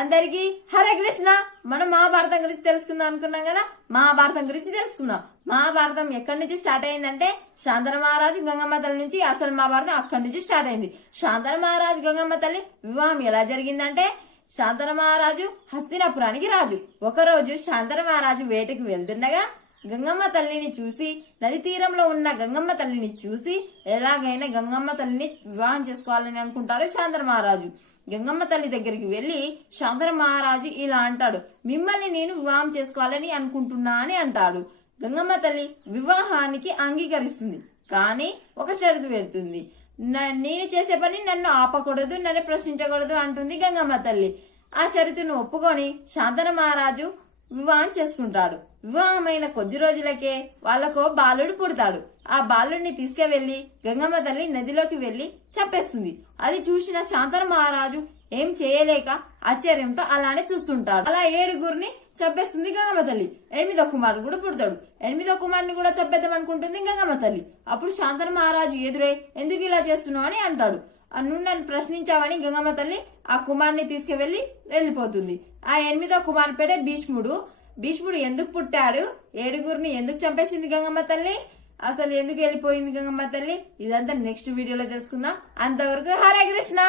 అందరికి హరే కృష్ణ. మనం మహాభారతం గురించి తెలుసుకుందాం అనుకున్నాం కదా. మహాభారతం గురించి తెలుసుకుందాం. మహాభారతం ఎక్కడి నుంచి స్టార్ట్ అయిందంటే శాంతన మహారాజు గంగమ్మ తల్లి నుంచి అసలు మహాభారతం అక్కడి నుంచి స్టార్ట్ అయింది. శాంతన మహారాజు గంగమ్మ తల్లి వివాహం ఎలా జరిగిందంటే, శాంతన మహారాజు హస్తినాపురానికి రాజు. ఒకరోజు శాంతన మహారాజు వేటకి వెళ్తుండగా గంగమ్మ తల్లిని చూసి, నది తీరంలో ఉన్న గంగమ్మ తల్లిని చూసి ఎలాగైనా గంగమ్మ తల్లిని వివాహం చేసుకోవాలని అనుకుంటాడు శాంతన మహారాజు. గంగమ్మ తల్లి దగ్గరికి వెళ్లి శాంతన మహారాజు ఇలా అంటాడు, మిమ్మల్ని నేను వివాహం చేసుకోవాలని అనుకుంటున్నా అని అంటాడు. గంగమ్మ తల్లి వివాహానికి అంగీకరిస్తుంది, కానీ ఒక షరతు పెడుతుంది. నేను చేసే పని నన్ను ఆపకూడదు, నన్ను ప్రశ్నించకూడదు అంటుంది గంగమ్మ తల్లి. ఆ షరతును ఒప్పుకొని శాంతన మహారాజు వివాహం చేసుకుంటాడు. వివాహమైన కొద్ది రోజులకే వాళ్ళకో బాలుడు పుడతాడు. ఆ బాలుడిని తీసుకువెళ్లి గంగమ్మ తల్లి నదిలోకి వెళ్లి చంపేస్తుంది. అది చూసిన శాంతన మహారాజు ఏం చేయలేక ఆశ్చర్యంతో అలానే చూస్తుంటాడు. అలా 7గురిని చంపేస్తుంది గంగమ్మ తల్లి. 8వ కుమారుడు కూడా పుడతాడు. 8వ కుమారుని కూడా చంపేద్దాం అనుకుంటుంది గంగమ్మ తల్లి. అప్పుడు శాంతన మహారాజు ఎదురై ఎందుకు ఇలా చేస్తున్నావు అని అంటాడు. నువ్వు నన్ను ప్రశ్నించావని గంగమ్మ తల్లి ఆ కుమారుని తీసుకువెళ్లి వెళ్ళిపోతుంది. ఆ 8వ కుమారు పేరే భీష్ముడు. భీష్ముడు ఎందుకు పుట్టాడు, 7గురిని ఎందుకు చంపేసింది గంగమ్మ తల్లి, అసలు ఎందుకు వెళ్ళిపోయింది గంగమ్మ తల్లి, ఇదంతా నెక్స్ట్ వీడియోలో తెలుసుకుందాం. అంతవరకు హరే కృష్ణ.